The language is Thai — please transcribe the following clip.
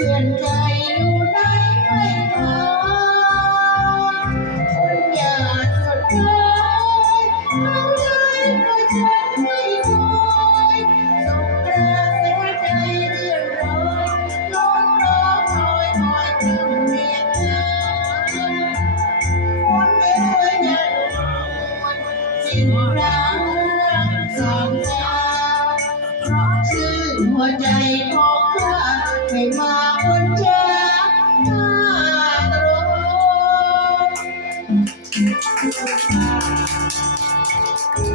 ลื่อนใจอยู่ได้ไม่นานคนอยากสดใสเอาเลยเพราะฉัไม่คอยสงกรานต์ในหัใจเรื่อนรอยลองรอคอยคอยคำเรียกหาคนเอ่ยยันสิ้รักสองตาเพราะชื่อหัวใจของข้าไม่มา